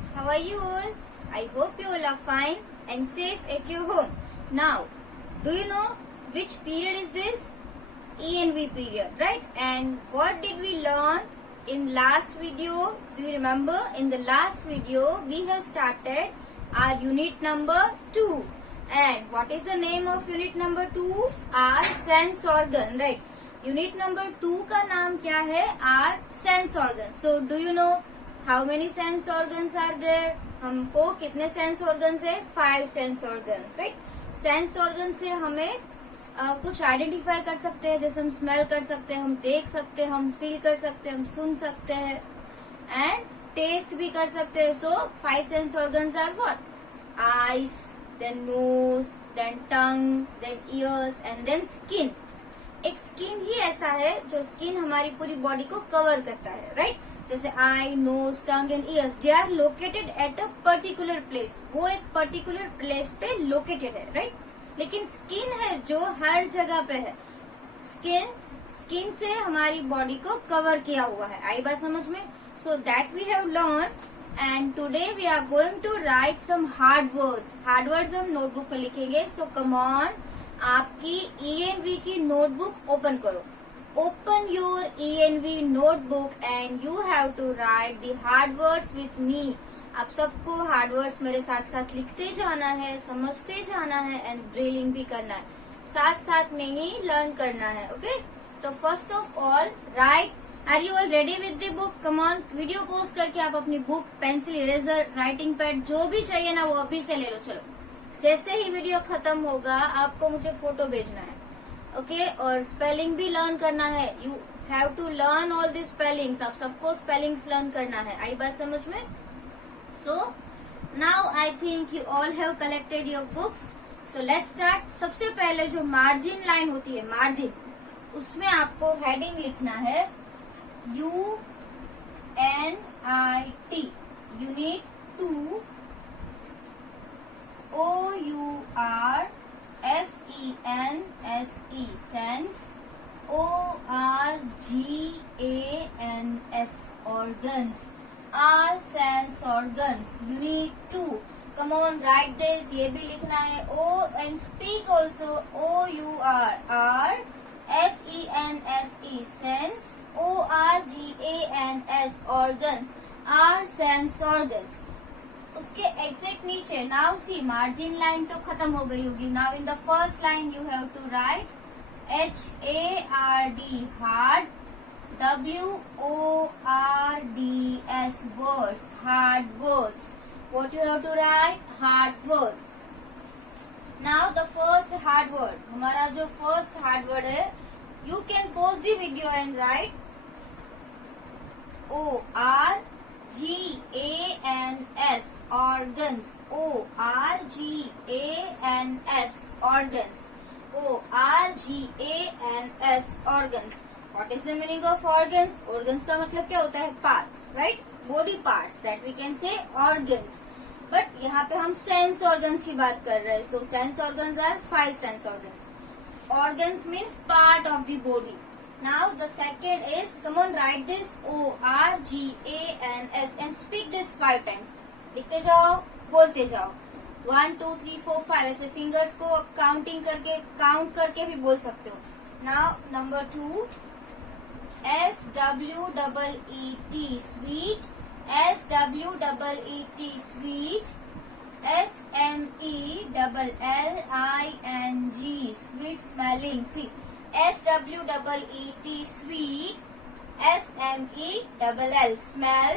students, how are you all? I hope you all are fine and safe at your home. Now, do you know which period is this? ENV period, right? And what did we learn in last video? Do you remember? In the last video, we have started our unit number 2. And what is the name of unit number 2? Our sense organ, right? Unit number 2 का नाम क्या है? Our sense organ. So, do you know how many sense organs are there? हमको कितने sense organs है? 5 sense organs, right? Sense organ से हमें कुछ आइडेंटिफाई कर सकते हैं, जैसे हम स्मेल कर सकते हैं, हम देख सकते हैं, हम फील कर सकते हैं, हम सुन सकते हैं एंड टेस्ट भी कर सकते हैं. So 5 senses organs are what? Eyes, then nose, then tongue, then ears and then skin. एक स्किन ही ऐसा है जो स्किन हमारी पूरी बॉडी को कवर करता है, राइट? जैसे eye, nose, tongue and ears, they are located at a particular place. वो एक पर्टिकुलर प्लेस पे लोकेटेड है, राइट? लेकिन स्किन है जो हर जगह पे है. स्किन से हमारी बॉडी को कवर किया हुआ है. आई बात समझ में? So that we have learn and today we are going to write some hard words. Hard words हम नोटबुक पे लिखेंगे. सो कम ऑन, आपकी ENV की नोटबुक ओपन करो. Open your ENV notebook and you have to write the hard words with me. आप सबको hard words मेरे साथ साथ लिखते जाना है, समझते जाना है एंड ड्रिलिंग भी करना है. साथ साथ में ही लर्न करना है. Okay, so first of all right. Are you all ready with the book? Come on, video pause करके आप अपनी book, pencil, eraser, writing pad जो भी चाहिए ना वो अभी से ले लो. चलो, जैसे ही वीडियो खत्म होगा आपको मुझे फोटो भेजना है. ओके, और स्पेलिंग भी लर्न करना है. You have to learn all the spellings. आप सबको स्पेलिंग्स लर्न करना है. आई बात समझ में? So now I think you all have collected your books. So let's start. सबसे पहले जो मार्जिन लाइन होती है, मार्जिन, उसमें आपको हेडिंग लिखना है UNIT, unit 2, OURSENSE, sense, ORGANS, organs, are sense organs, unit 2. Come on, write this. ये भी लिखना है. O and speak also. OURSENSE, sense. ORGANS, organs, are sense organs. उसके एग्जैक्ट नीचे now see, मार्जिन लाइन तो खत्म हो गई होगी. Now in the first line you have to write HARD, hard. WORDS, words, hard words. What you have to write? Hard words. Now the first hard word, हमारा जो first hard word है, you can pause the video and write ORGANS, organs. ORGANS, organs. ORGANS, organs. What is the meaning of organs? Organs का मतलब क्या होता है? Parts, right? Body parts, that we can say organs. But यहाँ पे हम sense organs की बात कर रहे हैं. So sense organs are 5 sense organs. Organs means part of the body. Now the second is, come on, write this ORGANS and speak this 5 times. लिखते जाओ, बोलते जाओ. 1 2 3 4 5 ऐसे फिंगर्स को काउंटिंग करके, काउंट करके भी बोल सकते हो. Now number 2, SWEET, sweet. SWEET, sweet. SMELLING, sweet smelling. See, SWEET, sweet. SMELL, smell.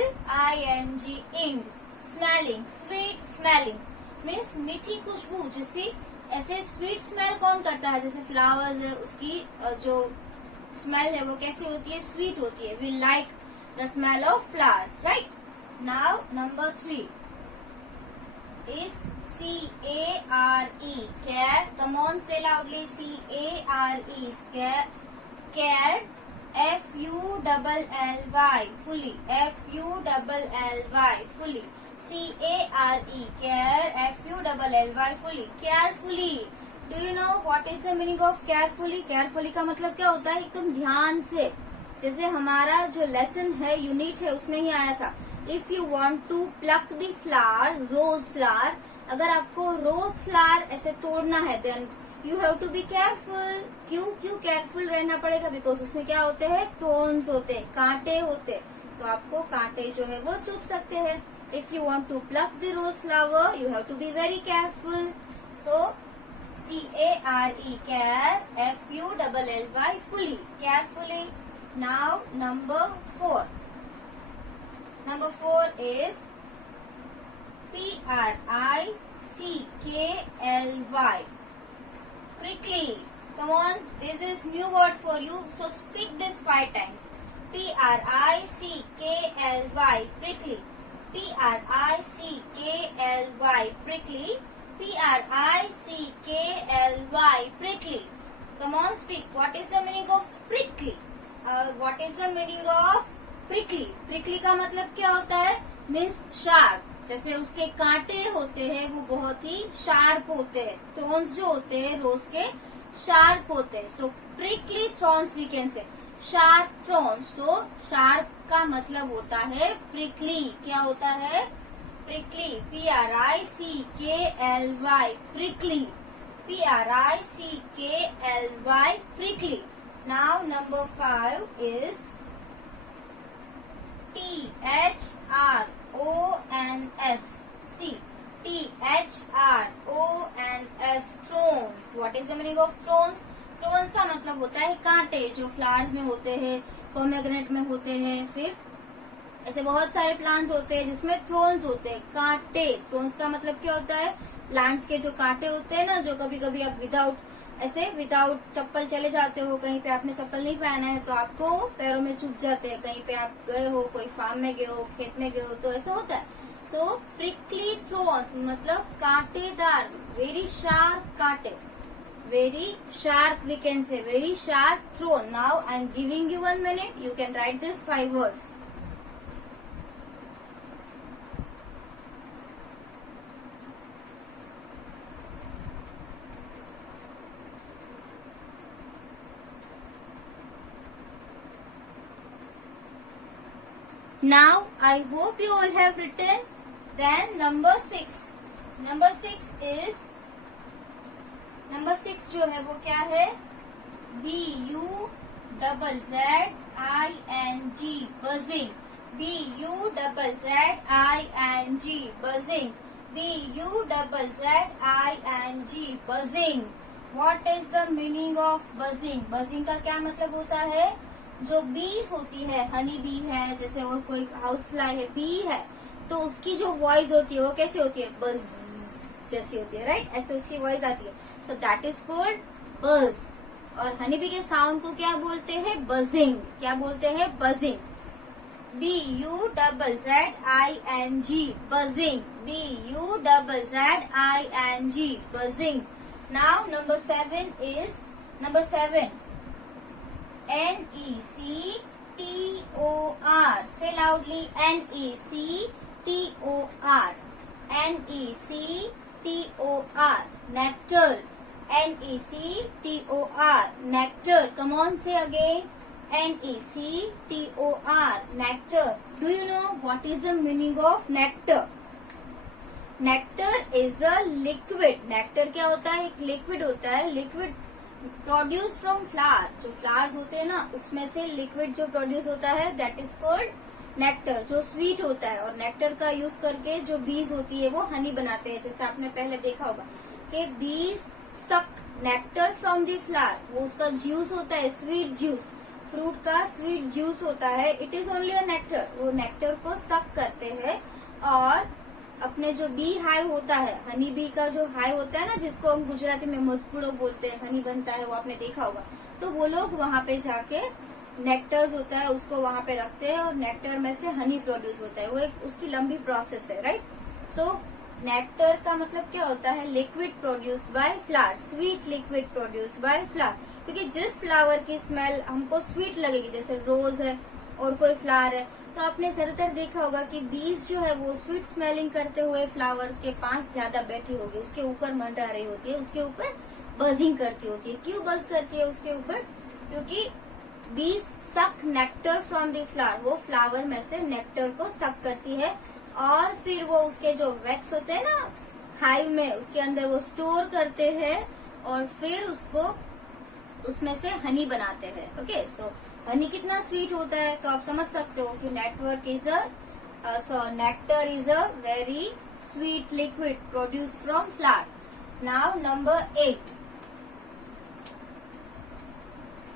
ING, smelling, sweet smelling. Means मीठी खुशबू, जिसकी ऐसे स्वीट स्मेल कौन करता है? जैसे फ्लावर्स है, उसकी जो स्मेल है वो कैसी होती है? स्वीट होती है. We like the smell of flowers, right? Now number 3 is CARE, care. Come on, say loudly. CARE, care. Care. FULLY, fully. FULLY, fully. CARE, care. FULLY, fully. Carefully. Do you know what is the meaning of carefully? Carefully का मतलब क्या होता है? एकदम ध्यान से. जैसे हमारा जो लेसन है, यूनिट है, उसमें ही आया था if you want to pluck the flower, rose flower, अगर आपको रोज फ्लावर ऐसे तोड़ना है, then you have to be careful. क्यों केयरफुल रहना पड़ेगा? बिकॉज उसमें क्या होते हैं, थॉर्न्स होते हैं, कांटे होते हैं, तो आपको कांटे जो है वो चुभ सकते हैं. If you want to pluck the rose flower, you have to be very careful. So C-A-R-E, care, F-U-L-L-Y, fully, carefully. Now number 4. Number 4 is P-R-I-C-K-L-Y, prickly. Come on, this is new word for you, so speak this 5 times. P-R-I-C-K-L-Y, prickly. P-R-I-C-K-L-Y, prickly. P-R-I-C-K-L-Y, prickly. Come on, speak. What is the meaning of prickly? What is the meaning of prickly? Prickly का मतलब क्या होता है? Means sharp. जैसे उसके कांटे होते हैं वो बहुत ही शार्प होते हैं. थॉर्न्स जो होते हैं रोज के शार्प होते हैं. So prickly thorns we can say. Sharp thorns. So sharp का मतलब होता है prickly. क्या होता है? prickly. P-R-I-C-K-L-Y, prickly. P-R-I-C-K-L-Y, prickly. Now number 5 is T-H-R-O-N-S. See, T-H-R-O-N-S, thorns. What is the meaning of thorns? thorns का मतलब होता है कांटे, जो फ्लावर्स में होते हैं, पोमेग्रेनेट में होते हैं, फिर ऐसे बहुत सारे प्लांट्स होते हैं जिसमें थ्रोन्स होते हैं, कांटे. थ्रोन्स का मतलब क्या होता है? प्लांट्स के जो कांटे होते हैं ना, जो कभी कभी आप विदाउट चप्पल चले जाते हो, कहीं पे आपने चप्पल नहीं पहना है तो आपको पैरों में चुभ जाते हैं. कहीं पे आप गए हो, कोई फार्म में गए हो, खेत में गए हो, तो ऐसा होता है. सो प्रिकली थ्रोन्स मतलब कांटेदार, वेरी शार्प कांटे, very sharp we can say, very sharp thorn. Now I am giving you 1 minute, you can write these 5 words. Now I hope you all have written. Then number 6. Number 6 is, number 6 जो है वो क्या है? B-U-Z-Z-I-N-G, buzzing. B-U-Z-Z-I-N-G, buzzing. B-U-Z-Z-I-N-G, buzzing. What is the meaning of buzzing? buzzing का क्या मतलब होता है? जो बीज होती है, हनी बी है, जैसे और कोई हाउस फ्लाई है, बी है, तो उसकी जो वॉइस होती है वो कैसे होती है? बज जैसी होती है, राइट? ऐसे उसकी वॉइस आती है. सो दैट इज कॉल्ड बज. और हनी बी के साउंड को क्या बोलते हैं? बजिंग. क्या बोलते हैं? Buzzing. B-U-Z-Z-I-N-G, buzzing. B-U-Z-Z-I-N-G, buzzing. Now number 7 is, number 7, N-E-C-T-O-R. Say loudly, N-E-C-T-O-R. N-E-C-T-O-R, nectar. N-E-C-T-O-R, nectar. Come on, say again. N-E-C-T-O-R, nectar. Do you know what is the meaning of nectar? Nectar is a liquid. Nectar क्या होता है? एक liquid होता है. Liquid produce from flower. जो flowers होते हैं ना, उसमें से लिक्विड जो प्रोड्यूस होता है, दैट इज कॉल्ड नेक्टर, जो स्वीट होता है. और नेक्टर का यूज करके जो बीज होती है वो हनी बनाते हैं. जैसे आपने पहले देखा होगा कि बीज सक नेक्टर फ्रॉम द फ्लावर. वो उसका जूस होता है, स्वीट जूस. फ्रूट का स्वीट जूस होता है. It is only a nectar. वो नेक्टर को सक करते हैं और अपने जो बी हाइव होता है, हनी बी का जो हाइव होता है ना, जिसको हम गुजराती में मधपुड़ो बोलते हैं, हनी बनता है, वो आपने देखा होगा. तो वो लोग वहां पे जाके नेक्टर्स होता है उसको वहां पे रखते हैं और नेक्टर में से हनी प्रोड्यूस होता है. वो एक उसकी लंबी प्रोसेस है, राइट? सो नेक्टर का मतलब क्या होता है? Liquid produced by flower, sweet liquid produced by flower. क्योंकि जिस फ्लावर की स्मेल हमको स्वीट लगेगी, जैसे रोज है और कोई फ्लावर है, तो आपने ज्यादातर देखा होगा कि बीज जो है वो स्वीट स्मेलिंग करते हुए फ्लावर के पास ज्यादा बैठी होगी, उसके ऊपर मंडरा रही होती है, उसके ऊपर बजिंग करती होती है. क्यों बज करती है उसके ऊपर? क्योंकि बीज सक नेक्टर फ्रॉम द फ्लावर, वो फ्लावर में से नेक्टर को सक करती है और फिर वो उसके जो वैक्स होते हैं ना हाइव में, उसके अंदर वो स्टोर करते हैं और फिर उसको उसमें से हनी बनाते हैं. ओके, सो हनी कितना स्वीट होता है तो आप समझ सकते हो कि nectar is a very sweet liquid produced from flower. Now number 8.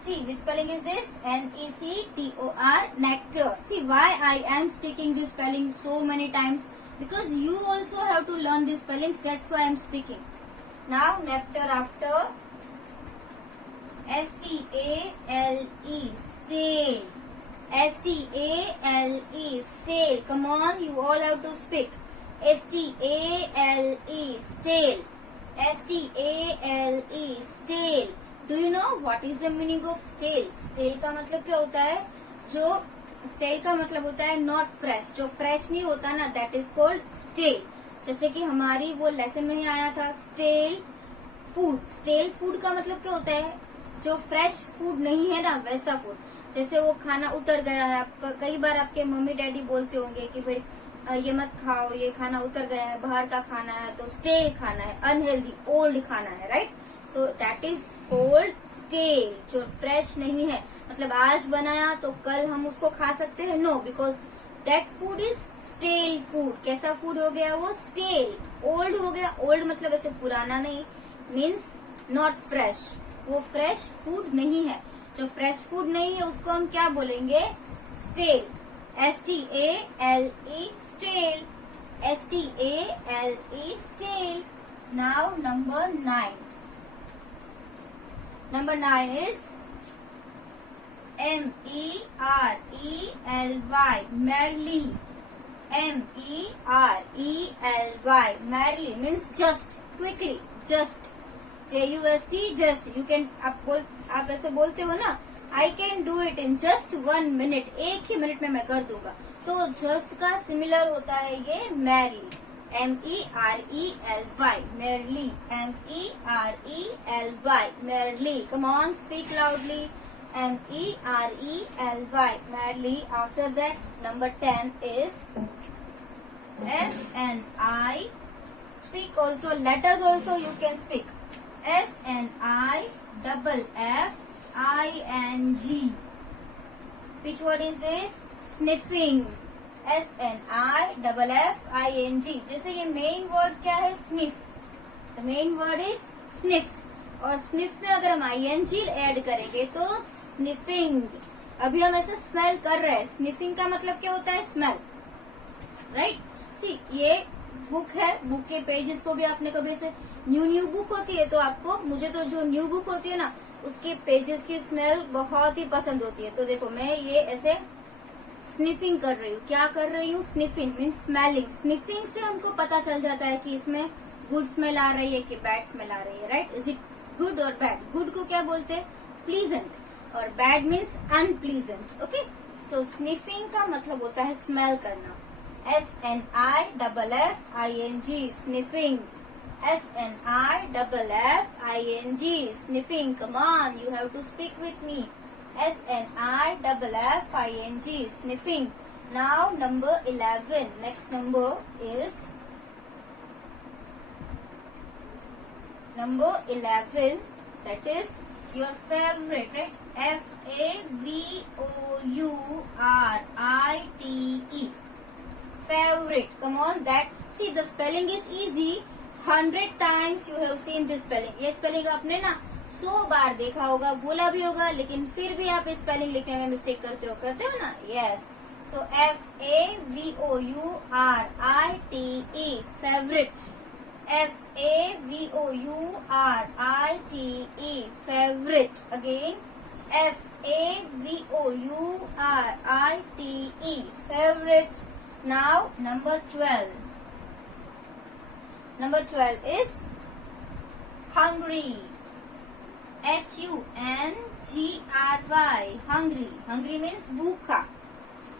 See, which spelling is this? Nector. Nectar. See, why I am speaking this spelling so many times? Because you also have to learn these spellings. That's why I am speaking. Now, nectar after S-T-A-L-E. Stale. S-T-A-L-E. Stale. Come on, you all have to speak. S-T-A-L-E. Stale. S-T-A-L-E. Stale. Do you know what is the meaning of stale? Stale का मतलब क्या होता है? जो stale का मतलब होता है not fresh, जो fresh नहीं होता ना, that is called stale. जैसे कि हमारी वो लेसन में ही आया था stale food. Stale food का मतलब क्या होता है? जो fresh food नहीं है ना वैसा food. जैसे वो खाना उतर गया है, आपका कई बार आपके मम्मी डैडी बोलते होंगे कि भाई ये मत खाओ, ये खाना उतर गया है, बाहर का खाना है, तो stale खाना है, अनहेल्दी ओल्ड खाना है, right? So that is old stale, जो फ्रेश नहीं है. मतलब आज बनाया तो कल हम उसको खा सकते हैं? No, because that food is stale food. कैसा फूड हो गया वो? स्टेल, ओल्ड हो गया. ओल्ड मतलब ऐसे पुराना नहीं, मीन्स नॉट फ्रेश. वो फ्रेश फूड नहीं है. जो फ्रेश फूड नहीं है उसको हम क्या बोलेंगे? Stale. S-T-A-L-E. Stale. S-T-A-L-E. Stale. Now number 9. Number 9 is M-E-R-E-L-Y. Merely. M-E-R-E-L-Y. Merely means just, quickly, just. J-U-S-T, just. You can, आप ऐसे बोलते हो ना, I can do it in just 1 minute. एक ही मिनट में मैं कर दूंगा. तो just का सिमिलर होता है ये merely. M-E-R-E-L-Y. Merely. M-E-R-E-L-Y. Merely. Come on, speak loudly. M-E-R-E-L-Y. Merely. After that, number 10 is S-N-I. Speak also. Letters also you can speak. S-N-I-F-F-I-N-G. Which word is this? Sniffing. S-N-I-F-F-I-N-G. जैसे ये main word क्या है? Sniff. The main word is sniff. और sniff में अगर हम ING add करेंगे तो स्निफिंग. अभी हम ऐसे स्मेल कर रहे हैं. स्निफिंग का मतलब क्या होता है? Smell, right? सी, ये बुक है. बुक के पेजेस को भी आपने कभी ऐसे न्यू बुक होती है तो आपको, मुझे तो जो न्यू बुक होती है ना उसके पेजेस की स्मेल बहुत ही पसंद होती है. तो देखो मैं ये ऐसे स्निफिंग कर रही हूँ. क्या कर रही हूँ? Sniffing mean smelling. स्निफिंग से हमको पता चल जाता है कि इसमें गुड स्मेल आ रही है कि बैड स्मेल आ रही है, राइट? इज इट गुड और बैड? गुड को क्या बोलते हैं? प्लीजेंट. और bad means unpleasant. Okay, so sniffing का मतलब होता है स्मेल करना. S-N-I-F-F-I-N-G. Sniffing. S-N-I-F-F-I-N-G. Sniffing. Come on, you have to speak with me. S-N-I-F-F-I-N-G. Sniffing. Now number 11. Next number is number 11. That is your favorite, right? F-A-V-O-U-R-I-T-E. Favorite. Come on, that. See, the spelling is easy. 100 times you have seen this spelling. ये spelling आपने ना 100 बार देखा होगा, बोला भी होगा, लेकिन फिर भी आप स्पेलिंग लिखने में मिस्टेक करते हो ना? Yes. So F-A-V-O-U-R-I-T-E. Favourite. F-A-V-O-U-R-I-T-E. Favourite. Again F-A-V-O-U-R-I-T-E. Favourite. Now number 12. Number 12 is hungry. H-U-N-G-R-Y. Hungry. Hungry means भूखा,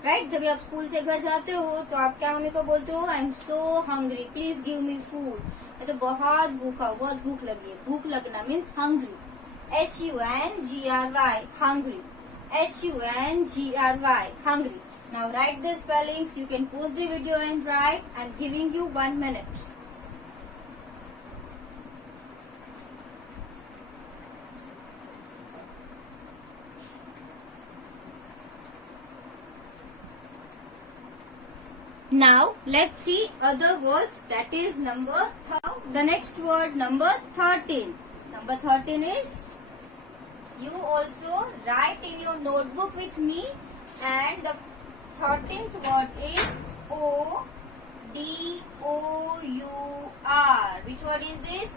राइट? जब आप स्कूल से घर जाते हो तो आप क्या मम्मी को बोलते हो? I am so hungry, please give me food. मैं तो बहुत भूखा, बहुत भूख लगी है. भूख लगना means hungry. H-U-N-G-R-Y. hungry. Hungry, hungry. Now write the spellings. You can pause the video and write. I'm giving you 1 minute. Now let's see other words. That is the next word, number 13. Number 13 is, you also write in your notebook with me, and the 13th word is O-D-O-U-R. Which word is this?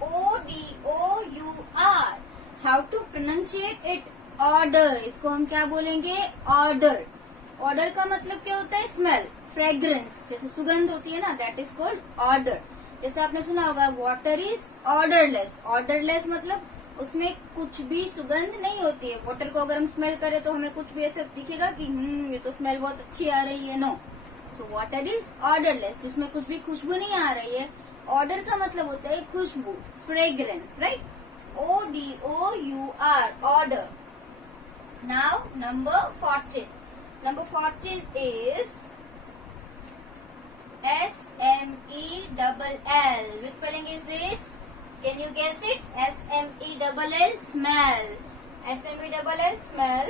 O-D-O-U-R. How to pronunciate it? Order. इसको हम क्या बोलेंगे? Order. Order का मतलब क्या होता है? Smell, fragrance, जैसे सुगंध होती है ना, that is called order. जैसे आपने सुना होगा water is odorless. Odorless मतलब उसमें कुछ भी सुगंध नहीं होती है. वाटर को अगर हम स्मेल करें तो हमें कुछ भी ऐसा दिखेगा कि ये तो स्मेल बहुत अच्छी आ रही है. No. So water is odourless, जिसमें कुछ भी खुशबू नहीं आ रही है. ऑर्डर का मतलब होता है खुशबू, fragrance, right? ODOUR, odour. Now number 14. Number 14 is SMELL. Which spelling is this? Can you guess it? SMELL, smell. SMELL, smell.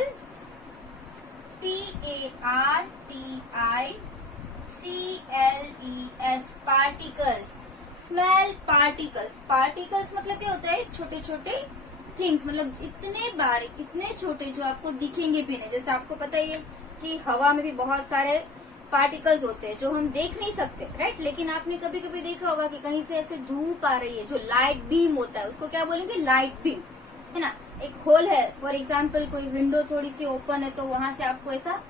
PARTICLES, particles. Smell particles. Particles मतलब क्या होता है? छोटे छोटे थिंग्स, मतलब इतने बारीक, इतने छोटे जो आपको दिखेंगे भी नहीं. जैसे आपको पता ही है कि हवा में भी बहुत सारे पार्टिकल्स होते हैं जो हम देख नहीं सकते, राइट? लेकिन आपने कभी कभी देखा होगा कि कहीं से ऐसे धूप आ रही है, जो लाइट बीम होता है, उसको क्या बोलेंगे? लाइट बीम, है ना? एक होल है, फॉर एग्जाम्पल कोई विंडो थोड़ी सी ओपन है तो वहां से आपको ऐसा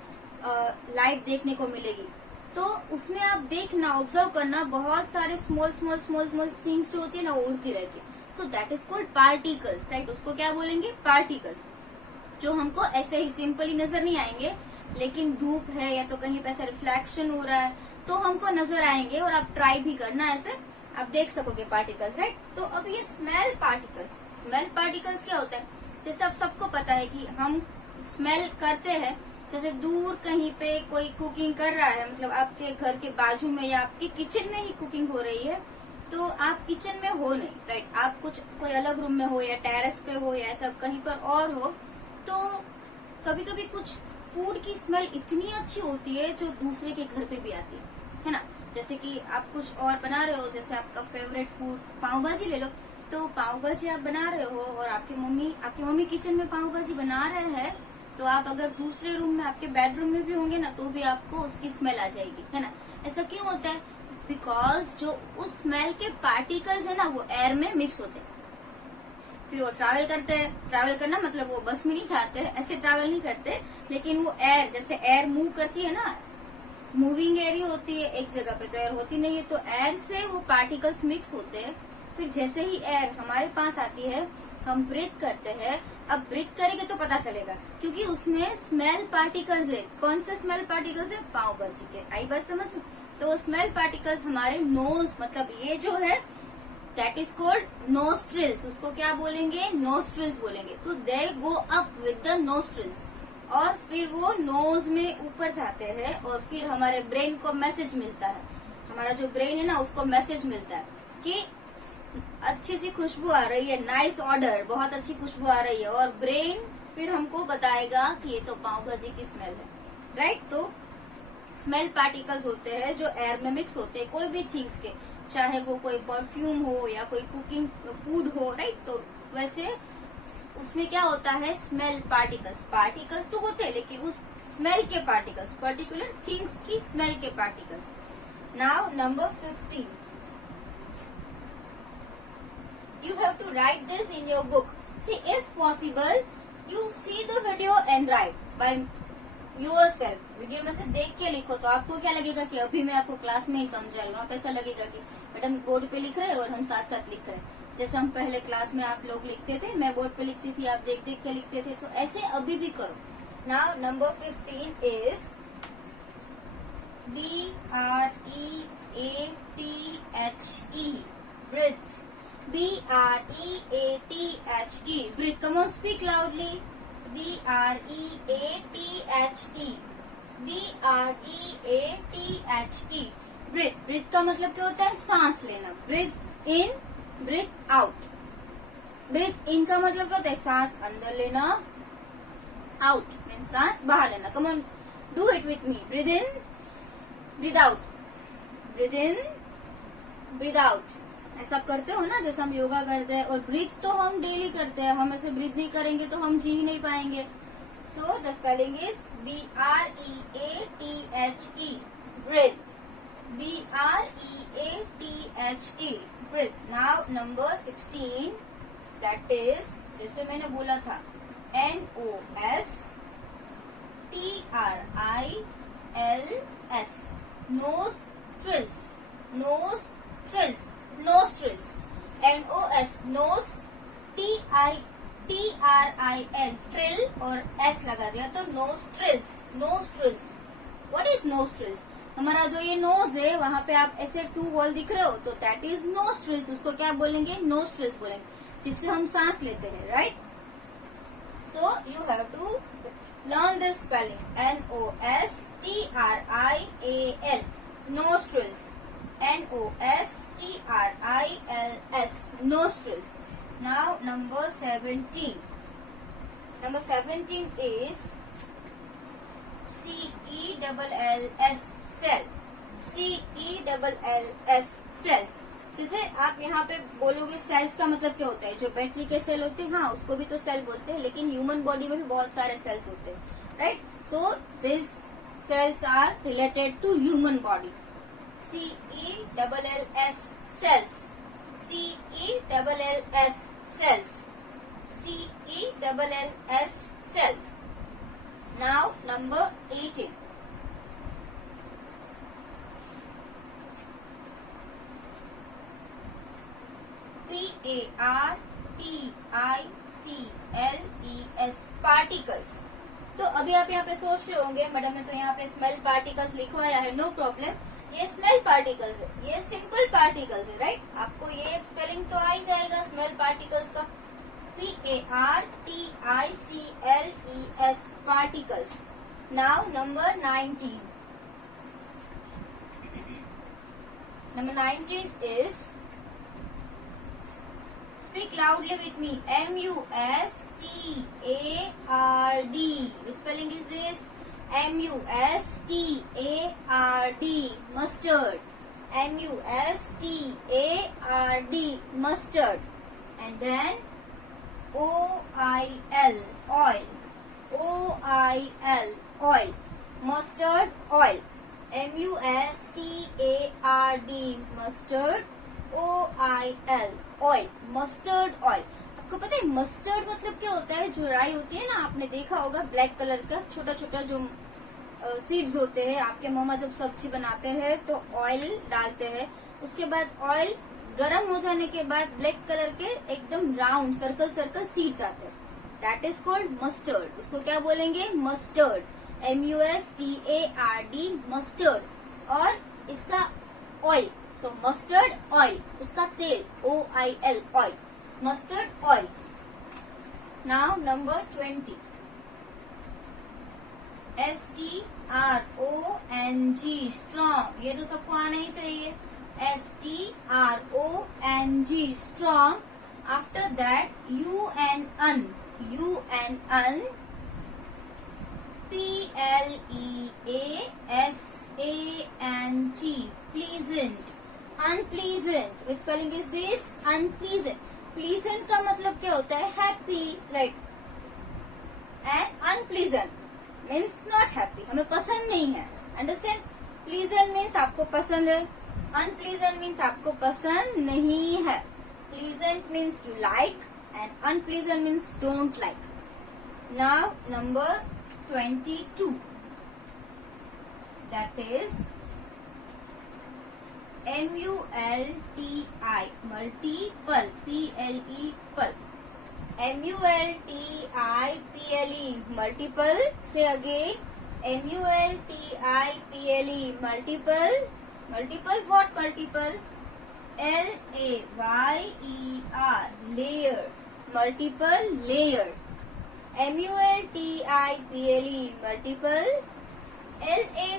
लाइट देखने को मिलेगी. तो उसमें आप देखना, ऑब्जर्व करना, बहुत सारे small small small small things जो होती है ना, वो उड़ती रहती है. So that is called particles, right? उसको क्या बोलेंगे? पार्टिकल्स. जो हमको ऐसे ही सिंपली नजर नहीं आएंगे, लेकिन धूप है या तो कहीं पे ऐसा रिफ्लेक्शन हो रहा है तो हमको नजर आएंगे, और आप ट्राई भी करना, ऐसे आप देख सकोगे पार्टिकल्स, राइट? तो अब ये स्मेल पार्टिकल्स. स्मेल पार्टिकल्स क्या होता है? जैसे आप सबको पता है कि हम स्मेल करते हैं. जैसे दूर कहीं पे कोई कुकिंग कर रहा है, मतलब आपके घर के बाजू में या आपके किचन में ही कुकिंग हो रही है, तो आप किचन में हो नहीं, राइट? आप कुछ कोई अलग रूम में हो या टेरेस पे हो या ऐसा कहीं पर और हो, तो कभी कभी कुछ फूड की स्मेल इतनी अच्छी होती है जो दूसरे के घर पे भी आती है ना? जैसे कि आप कुछ और बना रहे हो, जैसे आपका फेवरेट फूड पाव भाजी ले लो, तो पाव भाजी आप बना रहे हो और आपकी मम्मी किचन में पाव भाजी बना रहे हैं, तो आप अगर दूसरे रूम में, आपके बेडरूम में भी होंगे ना, तो भी आपको उसकी स्मेल आ जाएगी, है ना? ऐसा क्यों होता है? बिकॉज जो उस स्मेल के पार्टिकल्स है ना, वो एयर में मिक्स होते हैं. फिर वो ट्रैवल करते हैं. ट्रैवल करना मतलब वो बस में नहीं जाते हैं, ऐसे ट्रैवल नहीं करते, लेकिन वो एयर, जैसे एयर मूव करती है ना, मूविंग एयर ही होती है, एक जगह पे तो एयर होती नहीं है, तो एयर से वो पार्टिकल्स मिक्स होते हैं. फिर जैसे ही एयर हमारे पास आती है, हम ब्रीथ करते हैं. अब ब्रीथ करेंगे तो पता चलेगा, क्योंकि उसमें स्मेल पार्टिकल्स है. कौन से स्मेल पार्टिकल्स है? पाव भाजी के. आई बात समझ में? तो स्मेल पार्टिकल्स हमारे नोज, मतलब ये जो है, दैट इज कॉल्ड नोस्ट्रिल्स. उसको क्या बोलेंगे? नोस्ट्रिल्स बोलेंगे. तो they go up with the nostrils, और फिर वो नोज में ऊपर जाते हैं, और फिर हमारे ब्रेन को मैसेज मिलता है. हमारा जो ब्रेन है ना, उसको मैसेज मिलता है कि अच्छी सी खुशबू आ रही है, नाइस ऑर्डर, बहुत अच्छी खुशबू आ रही है, और ब्रेन फिर हमको बताएगा कि ये तो पाव भाजी की स्मेल है, राइट? तो स्मेल पार्टिकल्स होते हैं जो एयर में मिक्स होते हैं, कोई भी थिंग्स के, चाहे वो कोई परफ्यूम हो या कोई कुकिंग फूड हो, राइट? तो वैसे उसमें क्या होता है? Smell particles. पार्टिकल्स तो होते हैं, लेकिन उस स्मेल के पार्टिकल्स, पर्टिकुलर थिंग्स की स्मेल के particles. Now number 15. You have to write this in your book. See, if possible, you see the video and write by yourself. Video में से देख के लिखो, तो आपको क्या लगेगा कि अभी मैं आपको क्लास में ही समझा रही हूँ. आप ऐसा लगेगा कि मैडम बोर्ड पे लिख रहे हैं और हम साथ साथ लिख रहे हैं. जैसे हम पहले क्लास में आप लोग लिखते थे, मैं बोर्ड पे लिखती थी, आप देख देख के लिखते थे, तो ऐसे अभी भी करो. Now number 15 is BREATHE. Breathe. BREATHE. Breathe. Come on, speak loudly. B-R-E-A-T-H-E, B-R-E-A-T-H-E, breathe. Breathe का मतलब क्या होता है? सांस लेना। Breathe in, breathe out. Breathe in का मतलब क्या होता है? सांस अंदर लेना। आउट मीन्स सांस बाहर लेना। Come on, do it with me. Breathe in, breathe out, breathe in, breathe out. ऐसा करते हो ना, जैसे हम योगा करते हैं। और ब्रीथ तो हम डेली करते हैं, हम ऐसे ब्रीथ नहीं करेंगे तो हम जी ही नहीं पाएंगे। So the spelling is B-R-E-A-T-H-E, breathe, B-R-E-A-T-H-E, breathe. Now number 16, that is, जैसे मैंने बोला था, N-O-S-T-R-I-L-S, nostrils, nostrils, nostrils, N-O-S, nose, T-R-I-L, trill और S लगा दिया तो nostrils, nostrils। What is nostrils? हमारा जो ये नोज है, वहां पे आप ऐसे 2 होल दिख रहे हो, तो दैट इज nostrils। उसको क्या बोलेंगे? nostrils बोलेंगे, जिससे हम सांस लेते हैं, right? So you have to learn this spelling, N-O-S-T-R-I-A-L, nostrils, N-O-S-T-R-I-L-S, nostrils. Now number 17. Number 17 is C-E-L-L-S, cell, C-E-L-L-S, cells। जैसे आप यहाँ पे बोलोगे सेल्स का मतलब क्या होता है? जो बैटरी के सेल होते हैं, हाँ, उसको भी तो सेल बोलते हैं, लेकिन ह्यूमन बॉडी में भी बहुत सारे सेल्स होते हैं, right? So this cells are related to human body. C-E-L-L-S, cells, C-E-L-L-S, cells, C-E-L-L-S, cells. Now number 18. P-A-R-T-I-C-L-E-S, particles। तो अभी आप यहाँ पे सोच रहे होंगे, मैडम ने तो यहाँ पे स्मेल पार्टिकल्स लिखवाया है, नो प्रॉब्लम, ये स्मेल पार्टिकल्स है, ये सिंपल पार्टिकल्स है, राइट? आपको ये स्पेलिंग तो आ ही जाएगा स्मेल पार्टिकल्स का, P-A-R-T-I-C-L-E-S, particles। Now number 19. Number 19 is, speak loudly with me, M-U-S-T-A-R-D. Which spelling is this? M-U-S-T-A-R-D, mustard, M-U-S-T-A-R-D, mustard. And then O-I-L, oil, O-I-L, oil, mustard oil, M-U-S-T-A-R-D, mustard, O-I-L, oil, mustard oil। आपको पता है mustard मतलब क्या होता है? जो राई होती है ना, आपने देखा होगा ब्लैक कलर का छोटा छोटा जो सीड्स होते हैं। आपके मम्मा जब सब्जी बनाते हैं तो ऑयल डालते हैं, उसके बाद ऑयल गरम हो जाने के बाद ब्लैक कलर के एकदम राउंड सर्कल सर्कल सीड्स आते हैं, दैट इज कॉल्ड मस्टर्ड। उसको क्या बोलेंगे? Mustard, M-U-S-T-A-R-D, mustard. और इसका ऑयल, सो मस्टर्ड ऑयल, उसका तेल, O-I-L, oil, mustard oil. Now number 20, S-T-R-O-N-G, strong. ये तो सबको आना ही चाहिए, S-T-R-O-N-G, strong. After that, U-N-N, U-N-N, P-L-E-A-S-A-N-T, pleasant, unpleasant. Which spelling is this? Unpleasant. Pleasant का मतलब क्या होता है? Happy, right? And unpleasant means not happy, हमें पसंद नहीं है, understand? Pleasant means आपको पसंद है, unpleasant means आपको पसंद नहीं है। Pleasant means you like and unpleasant means don't like. Now number 22, that is M-U-L-T-I, multiple, P-L-E, pul, M-U-L-T-I-P-L-E, multiple. Say again, M-U-L-T-I-P-L-E, multiple. Multiple, what multiple? L-A-Y-E-R, layer, multiple layer. multiple, multiple. layer,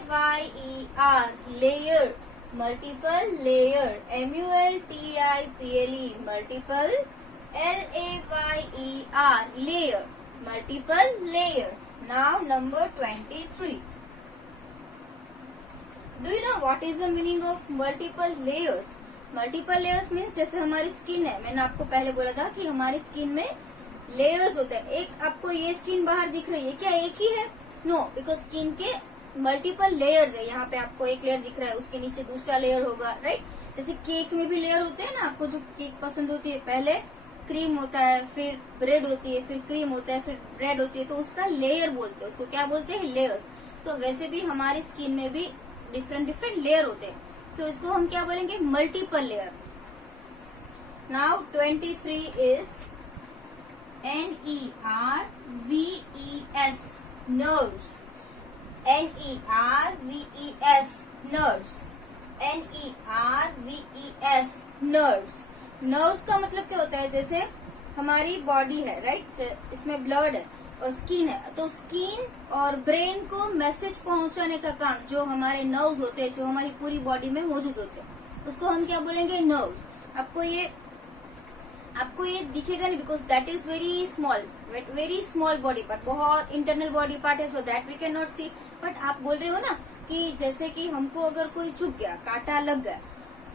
layer, multiple layer. multiple, multiple. layer, layer, multiple layer. Now number 23. Do you know what is the meaning of multiple layers? Multiple layers means जैसे हमारी skin है, मैंने आपको पहले बोला था कि हमारी स्किन में लेयर्स होते हैं. एक आपको ये स्किन बाहर दिख रही है, क्या एक ही है? नो, बिकॉज स्किन के मल्टीपल लेयर्स है. यहाँ पे आपको एक लेयर दिख रहा है, उसके नीचे दूसरा लेयर होगा, राइट? जैसे केक में भी लेयर होते हैं ना, आपको जो केक पसंद होती है, पहले क्रीम होता है, फिर ब्रेड होती है, फिर क्रीम होता है, फिर ब्रेड होती है, तो उसका लेयर बोलते हैं. उसको क्या बोलते हैं? लेयर्स. तो वैसे भी हमारी स्किन में भी डिफरेंट डिफरेंट लेयर होते हैं, तो इसको हम क्या बोलेंगे? Multiple layer. Now 23 is NERVES, nerves. NERVES, nerves. NERVES, nerves. nerves का मतलब क्या होता है? जैसे हमारी बॉडी है, राइट? इसमें ब्लड है और स्किन है, तो स्किन और ब्रेन को मैसेज पहुंचाने का काम जो हमारे नर्व्स होते हैं, जो हमारी पूरी बॉडी में मौजूद होते हैं, उसको हम क्या बोलेंगे? नर्व्स. आपको ये दिखेगा नहीं, because that is very small body part, बहुत इंटरनल बॉडी पार्ट है, so that we can not see. But आप बोल रहे हो ना कि जैसे कि हमको अगर कोई चुभ गया, कांटा लग गया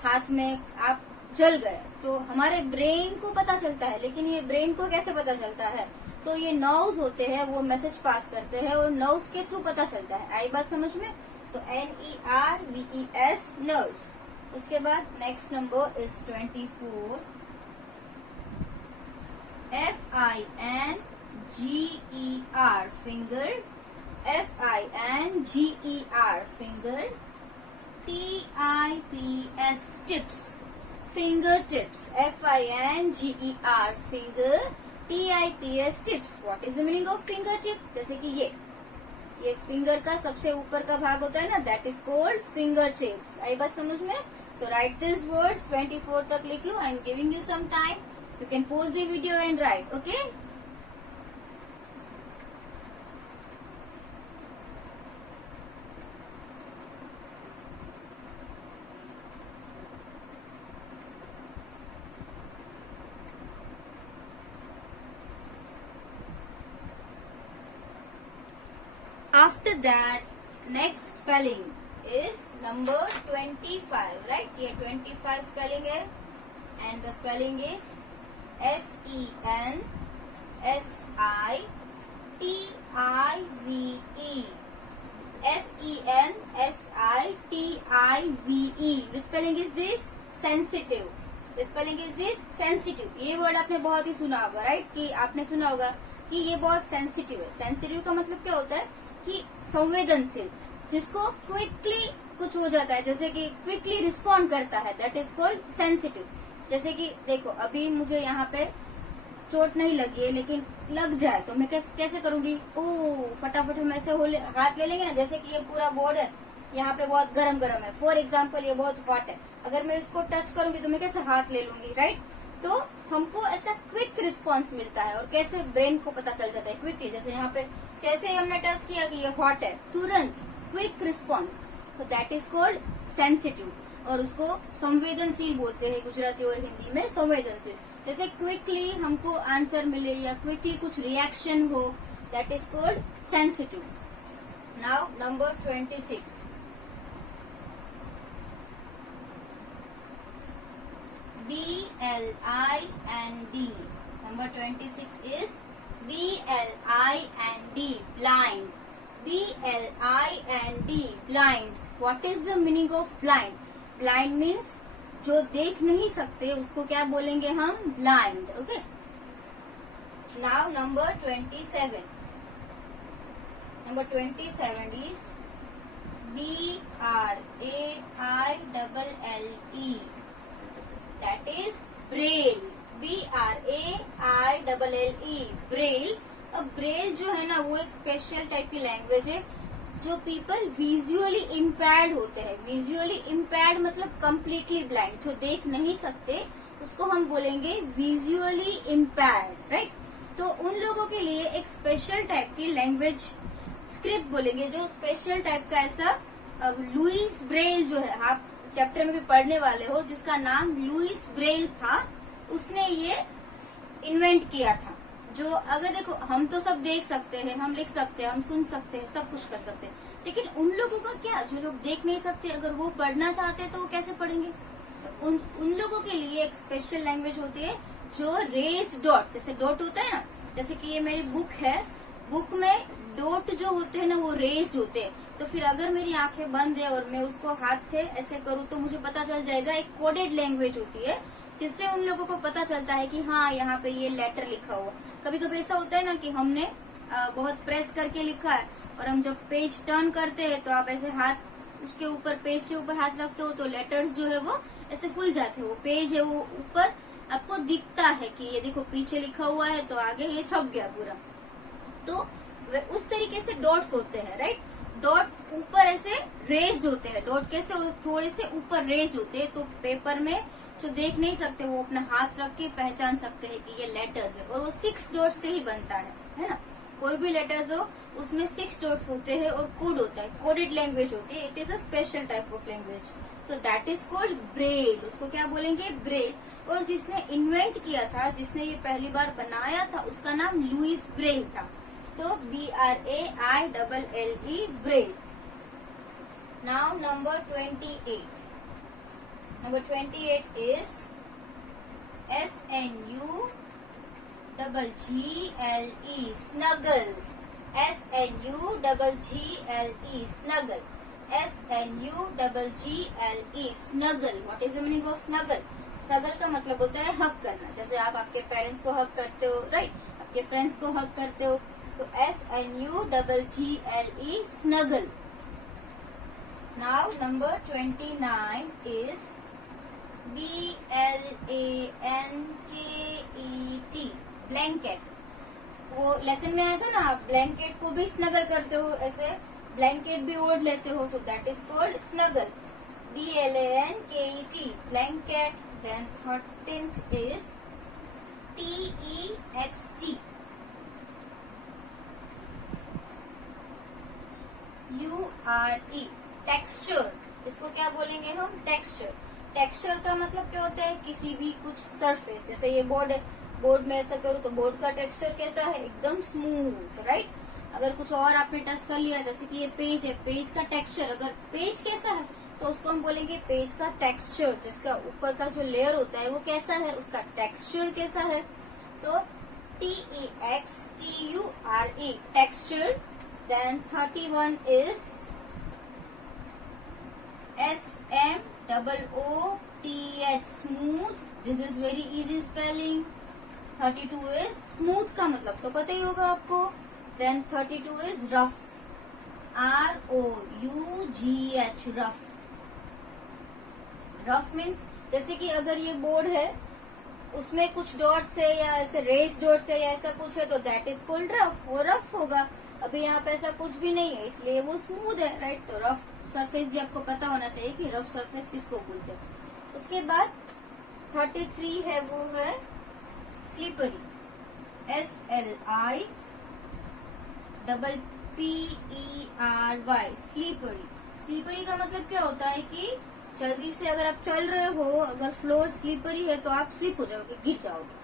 हाथ में, आप जल गए, तो हमारे ब्रेन को पता चलता है. लेकिन ये ब्रेन को कैसे पता चलता है? तो ये नर्व्स होते हैं, वो मैसेज पास करते हैं और नर्व्स के थ्रू पता चलता है. आई बात समझ में? तो NERVES, नर्व्स. उसके बाद next number is 24. FINGER, finger. FINGER, finger. TIPS, tips, fingertips. FINGER, finger. TIPS, tips. What is the meaning of fingertip? जैसे कि ये फिंगर का सबसे ऊपर का भाग होता है ना, that is called fingertips. आई बात समझ में? So write these words. 24 तक लिख लो. I am giving you some time. You can pause the video and write. Okay? After that, next spelling is number 25, right? ये 25 spelling है, and the spelling is SENSITIVE. SENSITIVE. Which spelling is this? Sensitive. Which spelling is this? Sensitive. ये word आपने बहुत ही सुना होगा, right? कि आपने सुना होगा कि ये बहुत सेंसिटिव है. सेंसिटिव का मतलब क्या होता है? कि संवेदनशील, जिसको क्विकली कुछ हो जाता है, जैसे कि क्विकली रिस्पॉन्ड करता है, दैट इज कॉल्ड सेंसिटिव. जैसे कि देखो, अभी मुझे यहाँ पे चोट नहीं लगी है, लेकिन लग जाए तो मैं कैसे करूंगी? फटाफट हम ऐसे हाथ ले लेंगे ना. जैसे कि ये पूरा बोर्ड है, यहाँ पे बहुत गरम है, फॉर एग्जाम्पल ये बहुत हॉट है, अगर मैं इसको टच करूंगी तो मैं कैसे हाथ ले लूंगी, राइट? तो हमको ऐसा क्विक रिस्पॉन्स मिलता है. और कैसे ब्रेन को पता चल जाता है क्विकली, जैसे यहाँ पे जैसे ही हमने टच किया कि ये हॉट है, तुरंत क्विक रिस्पॉन्स, तो दैट इज कॉल्ड सेंसिटिव. और उसको संवेदनशील बोलते हैं गुजराती और हिंदी में, संवेदनशील. जैसे क्विकली हमको आंसर मिले या क्विकली कुछ रिएक्शन हो, that is called sensitive. Now number 26. BLIND. Number 26 is BLIND, blind. BLIND, blind. What is the meaning of blind? Blind means जो देख नहीं सकते, उसको क्या बोलेंगे हम? Blind. Okay. Now number 27. Number 27 is BRAILLE. That is braille. BRAILLE, braille. अब Braille जो है ना, वो एक स्पेशल टाइप की लैंग्वेज है जो पीपल विजुअली इम्पेयर्ड होते हैं. विजुअली इम्पेयर्ड मतलब कम्प्लीटली ब्लाइंड, जो देख नहीं सकते, उसको हम बोलेंगे विजुअली इम्पेयर्ड, राइट? तो उन लोगों के लिए एक स्पेशल टाइप की लैंग्वेज स्क्रिप्ट बोलेंगे, जो स्पेशल टाइप का ऐसा लुइस ब्रेल जो है, आप चैप्टर में भी पढ़ने वाले हो, जिसका नाम लुइस ब्रेल था, उसने ये इन्वेंट किया था। जो अगर देखो, हम तो सब देख सकते हैं, हम लिख सकते हैं, हम सुन सकते हैं, सब कुछ कर सकते हैं, लेकिन उन लोगों का क्या, जो लोग देख नहीं सकते, अगर वो पढ़ना चाहते हैं तो वो कैसे पढ़ेंगे? तो उन लोगों के लिए एक स्पेशल लैंग्वेज होती है जो रेस्ड डॉट, जैसे डॉट होता है ना, जैसे कि ये मेरी बुक है, बुक में डॉट जो होते हैं ना वो रेस्ड होते हैं। तो फिर अगर मेरी आंखें बंद है और मैं उसको हाथ से ऐसे करूँ तो मुझे पता चल जाएगा। एक कोडेड लैंग्वेज होती है जिससे उन लोगों को पता चलता है कि हाँ यहाँ पे ये लेटर लिखा हुआ। कभी कभी ऐसा होता है ना कि हमने बहुत प्रेस करके लिखा है और हम जब पेज टर्न करते हैं तो आप ऐसे हाथ उसके ऊपर, पेज के ऊपर हाथ रखते हो तो लेटर्स जो है वो ऐसे फुल जाते हैं। वो पेज है वो ऊपर आपको दिखता है कि ये देखो पीछे लिखा हुआ है तो आगे ये छप गया पूरा। तो उस तरीके से डॉट्स होते हैं, राइट। डॉट ऊपर ऐसे रेज्ड होते हैं, डॉट कैसे थोड़े से ऊपर रेज्ड होते हैं, तो पेपर में जो देख नहीं सकते वो अपना हाथ रख के पहचान सकते हैं कि ये लेटर्स है। और वो 6 डॉट से ही बनता है ना। कोई भी लेटर्स हो उसमें 6 डॉट्स होते हैं और कोड होता है, कोडेड लैंग्वेज होती है। It is a special type of language, so that is called Braille. उसको क्या बोलेंगे? ब्रेल। और जिसने इन्वेंट किया था, जिसने ये पहली बार बनाया था, उसका नाम लुइस ब्रेल था। सो BRAILLE, Braille. Now number 28. Number 28 is SNUGGLE, snuggle. SNUGGLE, snuggle. SNUGGLE, snuggle. What is the meaning of snuggle? Snuggle का मतलब होता है हग करना। जैसे आप आपके पेरेंट्स को हग करते हो, राइट, आपके फ्रेंड्स को हग करते हो, तो SNUGGLE, snuggle. Now number 29 is BLANKET, blanket. वो लेसन में आया था ना, आप ब्लैंकेट को भी स्नगल करते हो, ऐसे ब्लैंकेट भी ओढ़ लेते हो, so that is called snuggle. BLANKET, blanket. Then 13th is TEXT, URE, texture. इसको क्या बोलेंगे हम? टेक्सचर। टेक्सचर का मतलब क्या होता है? किसी भी कुछ सरफेस, जैसे ये बोर्ड है, बोर्ड में ऐसा करूँ तो बोर्ड का टेक्सचर कैसा है? एकदम स्मूथ, राइट। अगर कुछ और आपने टच कर लिया, जैसे कि ये पेज है, पेज का टेक्सचर, अगर पेज कैसा है तो उसको हम बोलेंगे पेज का टेक्सचर। जिसका ऊपर का जो लेयर होता है वो कैसा है, उसका टेक्सचर कैसा है। So TEXTURE, texture. Then 31 is SMOOTH, smooth. This is very easy spelling. 32 is smooth का मतलब तो पता ही होगा आपको। Then 32 is rough, ROUGH, rough. Rough means जैसे कि अगर ये बोर्ड है उसमें कुछ डॉट्स है या ऐसे रेस डॉट्स है या ऐसा कुछ है तो दैट इज कॉल्ड रफ, वो रफ होगा। अभी यहाँ पे ऐसा कुछ भी नहीं है इसलिए वो स्मूथ है, राइट। तो रफ सरफेस भी आपको पता होना चाहिए कि रफ सरफेस किसको बोलते हैं। उसके बाद 33 है, वो है स्लीपरी, SLIPPERY, स्लीपरी। स्लीपरी का मतलब क्या होता है कि जल्दी से अगर आप चल रहे हो, अगर फ्लोर स्लीपरी है तो आप स्लिप हो जाओगे, गिर जाओगे,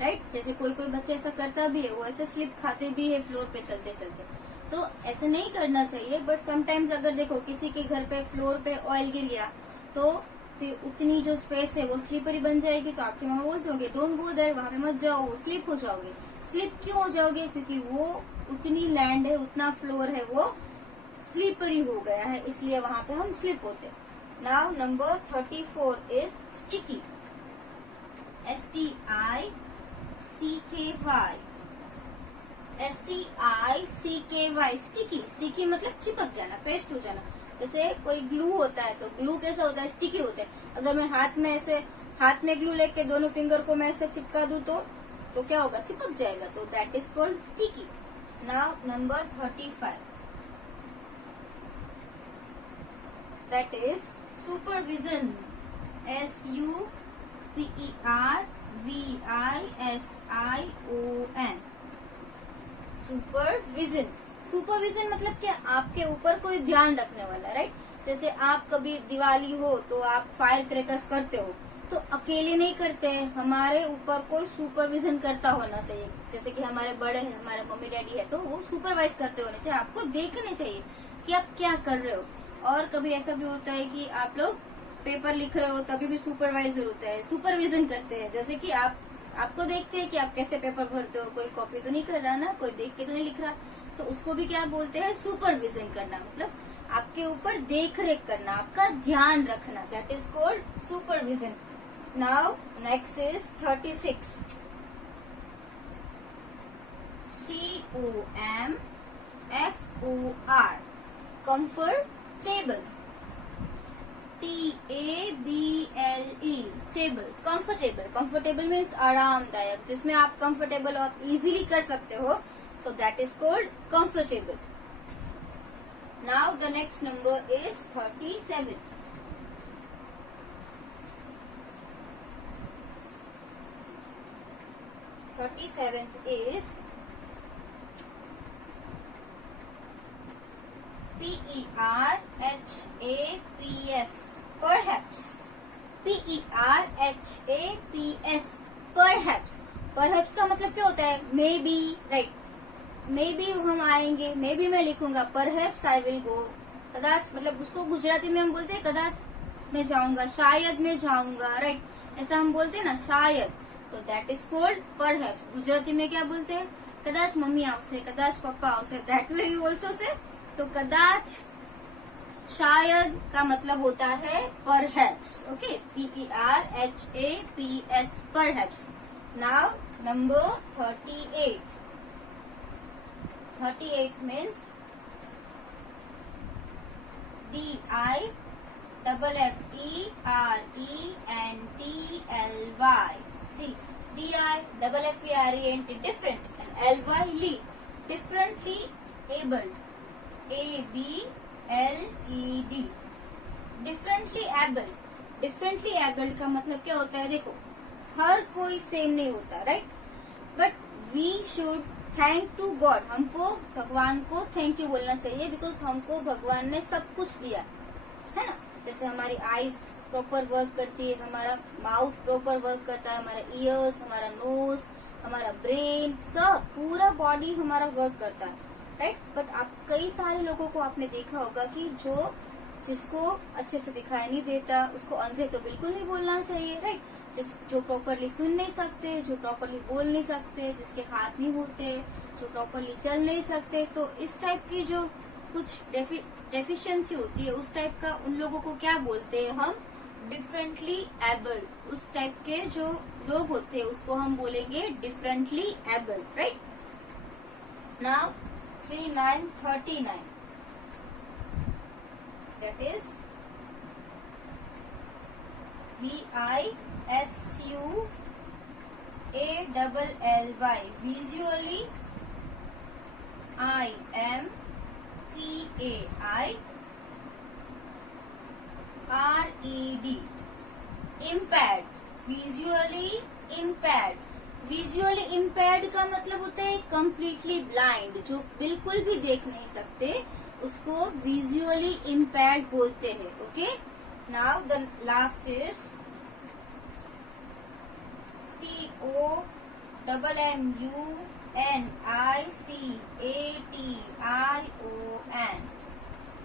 राइट। जैसे कोई कोई बच्चे ऐसा करता भी है, वो ऐसे स्लिप खाते भी है फ्लोर पे चलते चलते, तो ऐसे नहीं करना चाहिए। बट समटाइम्स अगर देखो किसी के घर पे फ्लोर पे ऑयल गिर गया तो फिर उतनी जो स्पेस है वो स्लीपरी बन जाएगी, तो आपकी मामा बोलते होंगे डोंट गो देयर, वहां पे मत जाओ, स्लिप हो जाओगे। स्लिप क्यों हो जाओगे? क्योंकि वो उतनी लैंड है, उतना फ्लोर है, वो स्लीपरी हो गया है, इसलिए वहां पे हम स्लिप होते। Now number 34 is sticky, STICKY, STICKY, sticky. Sticky मतलब चिपक जाना, पेस्ट हो जाना। जैसे कोई ग्लू होता है तो ग्लू कैसा होता है? स्टिकी होता है। अगर मैं हाथ में ग्लू लेके दोनों फिंगर को मैं ऐसे चिपका दूं तो क्या होगा? चिपक जाएगा, तो that is called sticky. Now number 35, that is supervision, SUPERVISION, supervision. Supervision मतलब क्या, आपके ऊपर कोई ध्यान रखने वाला, राइट। जैसे आप कभी दिवाली हो तो आप फायर क्रैकर्स करते हो, तो अकेले नहीं करते हैं, हमारे ऊपर कोई सुपरविजन करता होना चाहिए। जैसे कि हमारे बड़े हैं, हमारे मम्मी डैडी है, तो वो सुपरवाइज करते होने चाहिए, आपको देखने चाहिए कि आप क्या कर रहे हो। और कभी ऐसा भी होता है कि आप लोग पेपर लिख रहे हो, तभी भी सुपरवाइजर होता है, सुपरविजन करते हैं। जैसे कि आपको देखते हैं कि आप कैसे पेपर भरते हो, कोई कॉपी तो नहीं कर रहा ना, कोई देख के तो नहीं लिख रहा, तो उसको भी क्या बोलते हैं, सुपरविजन करना। मतलब आपके ऊपर देख रेख करना, आपका ध्यान रखना, that is called supervision. Now next is 36, COMFOR, comfortable, TABLE, table, comfortable. Comfortable means आरामदायक, जिसमें आप कंफर्टेबल और इजीली कर सकते हो, so that is called comfortable. Now the next number is 37. 37th is PERHAPS, perhaps. PERHAPS, perhaps. Perhaps का मतलब क्या होता है, may be, right. May be हम आएंगे, मे बी मैं लिखूंगा परहैप्स आई विल गो, कदाच, मतलब उसको गुजराती में हम बोलते हैं कदाच मैं जाऊंगा, शायद मैं जाऊंगा, राइट। ऐसा हम बोलते हैं ना, शायद, तो that is called perhaps. Gujarati में क्या बोलते हैं, कदाच मम्मी आवशे, कदाच पप्पा आवशे, that way you also say. तो कदाच, शायद का मतलब होता है perhaps, okay, PERHAPS, perhaps. Now number 38. 38 means DIFFERENTLY. See, DIFFERENT, different, and LY, differently abled, ABLED, differently abled. differently abled का मतलब क्या होता है, देखो हर कोई सेम नहीं होता, right, but we should thank to God, हमको भगवान को थैंक यू बोलना चाहिए, बिकॉज हमको भगवान ने सब कुछ दिया है ना। जैसे हमारी आईज प्रॉपर वर्क करती है, हमारा माउथ प्रॉपर वर्क करता है, हमारा ईयर्स, हमारा नोज, हमारा ब्रेन, सब पूरा बॉडी हमारा वर्क करता है, राइट। बट आप कई सारे लोगों को आपने देखा होगा कि जिसको अच्छे से दिखाई नहीं देता, उसको अंधे तो बिल्कुल नहीं बोलना चाहिए, राइट। जो प्रॉपरली सुन नहीं सकते, जो प्रॉपरली बोल नहीं सकते, जिसके हाथ नहीं होते, जो प्रॉपरली चल नहीं सकते, तो इस टाइप की जो कुछ डेफिशिएंसी होती है, उस टाइप का उन लोगों को क्या बोलते हैं हम, डिफरेंटली एबल्ड। उस टाइप के जो लोग होते हैं उसको हम बोलेंगे differently abled, right. Now 39. That is VISUALLY, visually. IMPAIRED, impaired, visually impaired. Visually impaired का मतलब होता है कम्प्लीटली ब्लाइंड, जो बिल्कुल भी देख नहीं सकते, उसको विजुअली इम्पेयर्ड बोलते हैं, okay. Now the last is COMMUNICATRION।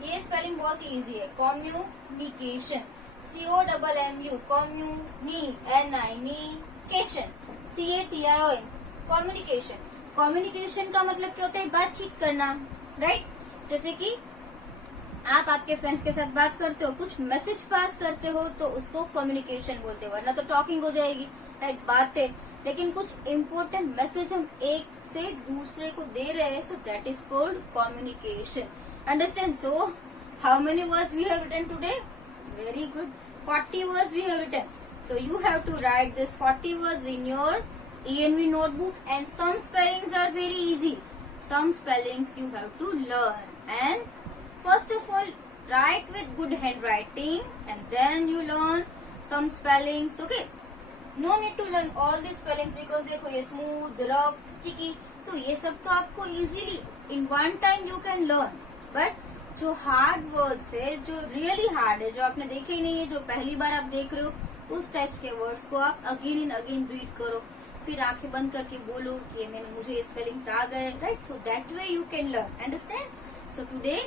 ये स्पेलिंग बहुत इजी है, communication, COMMU, communication, CATION, communication. Communication का मतलब क्या होता है, बातचीत करना, राइट। जैसे कि आप आपके फ्रेंड्स के साथ बात करते हो, कुछ मैसेज पास करते हो, तो उसको कम्युनिकेशन बोलते हैं, वरना तो टॉकिंग हो जाएगी, राइट, बातें। लेकिन कुछ इम्पोर्टेंट मैसेज हम एक से दूसरे को दे रहे हैं, so that is called communication, understand. So how many words we have written today, very good, 40 words we have written. So you have to write this 40 words in your ENV notebook, and some spellings are very easy. Some spellings you have to learn, and first of all write with good handwriting, and then you learn some spellings, okay. No need to learn all these spellings, because देखो ये smooth, rough, sticky, तो ये सब तो आपको easily in one time you can learn, but जो hard words है, जो रियली हार्ड है, जो आपने देखे ही नहीं है, जो पहली बार आप देख रहे हो, उस टाइप के वर्ड्स को आप अगेन एंड अगेन रीड करो, फिर आंखें बंद करके बोलो कि मुझे ये स्पेलिंग्स आ गए, right? So that way you can learn, understand? So today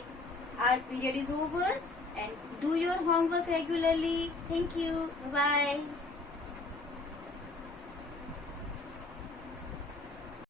our period is over and do your homework regularly. Thank you. Bye bye.